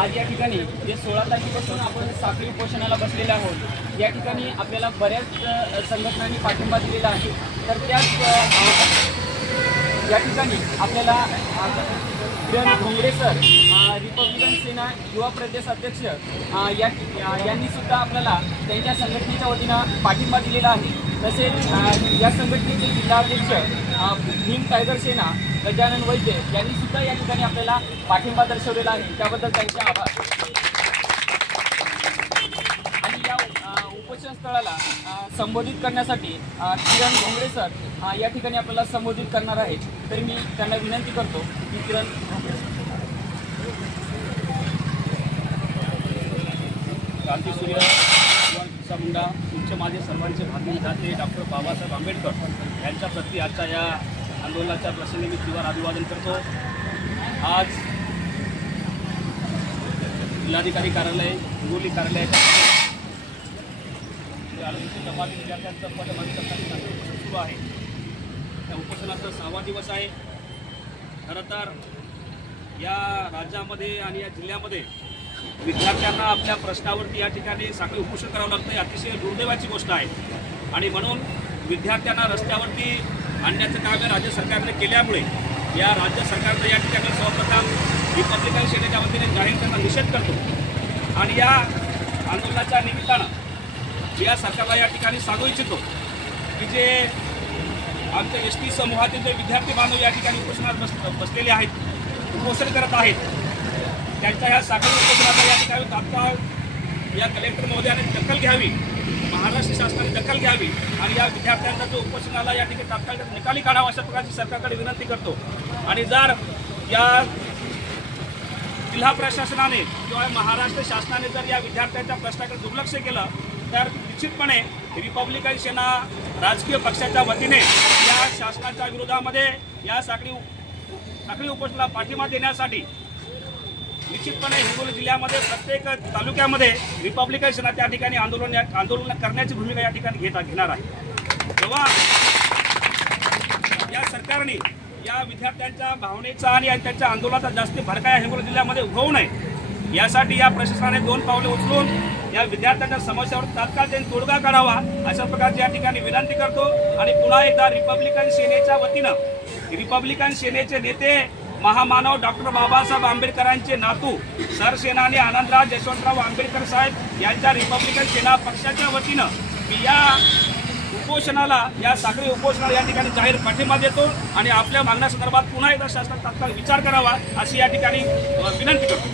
आज या ठिकाणी जे 16 तारखेपासून आपण साखळी उपोषणाला बसलेले आहोत। या ठिकाणी आपल्याला बऱ्याच संघटनांनी पाठिंबा दिलेला आहे। तर त्याच या ठिकाणी आपल्याला किरण घोंगडे सर रिपब्लिकन सेना युवा प्रदेश अध्यक्ष यांनी सुद्धा आपल्याला त्यांच्या संघटनेच्या वतीनं पाठिंबा दिलेला आहे। तसेच या संघटनेचे जिल्हाध्यक्ष भीम टायगर सेना गजानन वैद्य यांनी सुद्धा या ठिकाणी आपल्याला पाठिंबा दर्शवलेला आहे, त्याबद्दल त्यांचे आभार। आणि या उपोषण स्थळाला संबोधित करण्यासाठी किरण घोंगडे सर या ठिकाणी आपल्याला संबोधित करणार आहेत। तरी मी त्यांना विनंती करतो की किरण घोंगडे सर। क्रांतीसूर्य भगवान बिरसा मुंडा तुमचे माझे सर्वांचे भाग्यविधाते डॉक्टर बाबासाहेब आंबेडकर यांच्या प्रती आजच्या या आंदोलनाच्या प्रसंगी मी तीव्र अभिवादन करतो। आज जिल्हाधिकारी कार्यालय हिंगोली कार्यालयाच्या जमाती विद्यार्थ्यांचं पदमागणी सुरू आहे। त्या उपोषणाचा 6वा दिवस आहे। खरं तर या राज्यामध्ये आणि या जिल्ह्यामध्ये विद्यार्थ्यांना आपल्या प्रश्नावरती या ठिकाणी साखळी उपोषण करावं लागतं, ही अतिशय दुर्दैवाची गोष्ट आहे। आणि म्हणून विद्यार्थ्यांना रस्त्यावरती आणण्याचं काम राज्य सरकारने केल्यामुळे या राज्य सरकारनं या ठिकाणी सर्वप्रथम रिपब्लिकन सेनेच्या वतीने जाहीर त्यांना निषेध करतो। आणि या आंदोलनाच्या निमित्तानं या सरकारला या ठिकाणी सांगू इच्छितो की जे आमच्या एसटी समूहातील जे विद्यार्थी बांधव या ठिकाणी उपोषणात बसलेले आहेत, उपोषण करत आहेत, त्यांच्या ह्या साखळी उपोषणाचा या ठिकाणी तात्काळ या कलेक्टर महोदयाने दखल घ्यावी, महाराष्ट्र शासनाने दखल घ्यावी आणि या विद्यार्थ्यांचा जो उपोषणाला या ठिकाणी तात्काळ निकाली काढावा अशा प्रकारची सरकारकडे विनंती करतो। आणि जर या जिल्हा प्रशासनाने किंवा महाराष्ट्र शासनाने जर या विद्यार्थ्यांच्या प्रश्नाकडे दुर्लक्ष केलं तर निश्चितपणे रिपब्लिकन सेना राजकीय पक्षाच्या वतीने या शासनाच्या विरोधामध्ये या साखळी उपोषणाला पाठिंबा देण्यासाठी निश्चितपणे हिंगोली जिल्ह्यामध्ये प्रत्येक तालुक्यामध्ये रिपब्लिकन सेना त्या ठिकाणी आंदोलन करण्याची भूमिका या ठिकाणी घेणार आहे। तेव्हा या सरकारने या विद्यार्थ्यांच्या भावनेचा आणि त्यांच्या आंदोलनाचा जास्त भडका या हिंगोली जिल्ह्यामध्ये होऊ नये यासाठी या प्रशासनाने 2 पावले उचलून या विद्यार्थ्यांच्या समस्यावर तात्काळ त्यांनी तोडगा काढावा अशा प्रकारची या ठिकाणी विनंती करतो। आणि पुन्हा एकदा रिपब्लिकन सेनेच्या वतीनं रिपब्लिकन सेनेचे नेते महामानव डॉक्टर बाबासाहेब आंबेडकरांचे नातू सरसेनानी आनंदराज यशवंतराव आंबेडकर साहेब यांच्या रिपब्लिकन सेना पक्षाच्या वतीनं मी या उपोषणाला या साखळी उपोषणाला या ठिकाणी जाहीर पाठिंबा देतो आणि आपल्या मागण्यासंदर्भात पुन्हा एकदा शासनाने तात्काळ विचार करावा अशी या ठिकाणी विनंती करतो।